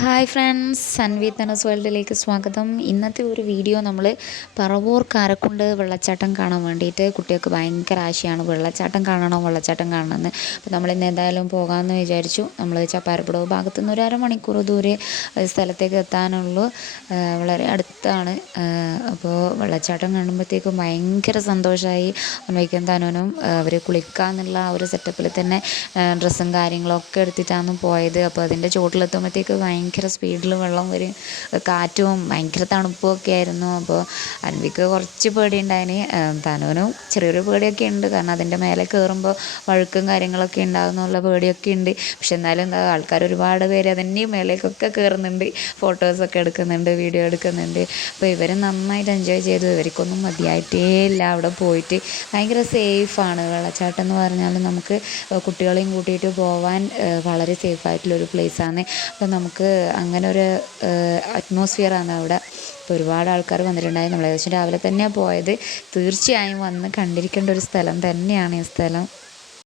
Hi friends, സൻവി തനസ് വേൾഡിലേക്ക് സ്വാഗതം. ഇന്നത്തെ ഒരു വീഡിയോ നമ്മൾ പറവൂർ കാരക്കുണ്ട് വെള്ളച്ചാട്ടം കാണാൻ വേണ്ടിയിട്ട് കുട്ടികൾക്ക് ഭയങ്കര ആശയാണ്. വെള്ളച്ചാട്ടം കാണണമെന്ന്. അപ്പോൾ നമ്മളിന്ന് എന്തായാലും പോകാമെന്ന് വിചാരിച്ചു. നമ്മൾ ചപ്പാരപ്പുഴ ഭാഗത്തു നിന്ന് ഒരു അരമണിക്കൂർ ദൂരെ സ്ഥലത്തേക്ക് എത്താനുള്ളൂ. വളരെ അടുത്താണ്. അപ്പോൾ വെള്ളച്ചാട്ടം കാണുമ്പോഴത്തേക്കും ഭയങ്കര സന്തോഷമായി. അമ്മയ്ക്കും തനുവിനും അവർ കുളിക്കാമെന്നുള്ള ആ ഒരു സെറ്റപ്പിൽ തന്നെ ഡ്രസ്സും കാര്യങ്ങളൊക്കെ എടുത്തിട്ടാണ് പോയത്. അപ്പോൾ അതിൻ്റെ ചുവട്ടിലെത്തുമ്പോഴത്തേക്ക് ഭയങ്കര സ്പീഡിൽ വെള്ളം വരും, കാറ്റും ഭയങ്കര തണുപ്പും ഒക്കെ ആയിരുന്നു. അപ്പോൾ അൻവിക്ക് കുറച്ച് പേടിയുണ്ടായിന്, തനുവിനും ചെറിയൊരു പേടിയൊക്കെ ഉണ്ട്. കാരണം അതിൻ്റെ മേലെ കയറുമ്പോൾ വഴുക്കും കാര്യങ്ങളൊക്കെ ഉണ്ടാകുന്നുള്ള പേടിയൊക്കെ ഉണ്ട്. പക്ഷെ എന്നാലും എന്താ, ആൾക്കാർ ഒരുപാട് പേര് അതിൻ്റെയും മേലേക്കൊക്കെ കയറുന്നുണ്ട്, ഫോട്ടോസൊക്കെ എടുക്കുന്നുണ്ട്, വീഡിയോ എടുക്കുന്നുണ്ട്. അപ്പോൾ ഇവർ നന്നായിട്ട് എൻജോയ് ചെയ്തു. ഇവർക്കൊന്നും മതിയായിട്ടേ ഇല്ല അവിടെ പോയിട്ട്. ഭയങ്കര സേഫാണ് വെള്ളച്ചാട്ടം എന്ന് പറഞ്ഞാൽ. നമുക്ക് കുട്ടികളെയും കൂട്ടിയിട്ട് പോവാൻ വളരെ സേഫായിട്ടുള്ളൊരു പ്ലേസാണ്. അപ്പോൾ നമുക്ക് അങ്ങനെ ഒരു അറ്റ്മോസ്ഫിയറാണ് അവിടെ. അപ്പോൾ ഒരുപാട് ആൾക്കാർ വന്നിട്ടുണ്ടായി. നമ്മൾ ഏകദേശം രാവിലെ തന്നെയാണ് പോയത്. തീർച്ചയായും വന്ന് കണ്ടിരിക്കേണ്ട ഒരു സ്ഥലം തന്നെയാണ് ഈ സ്ഥലം.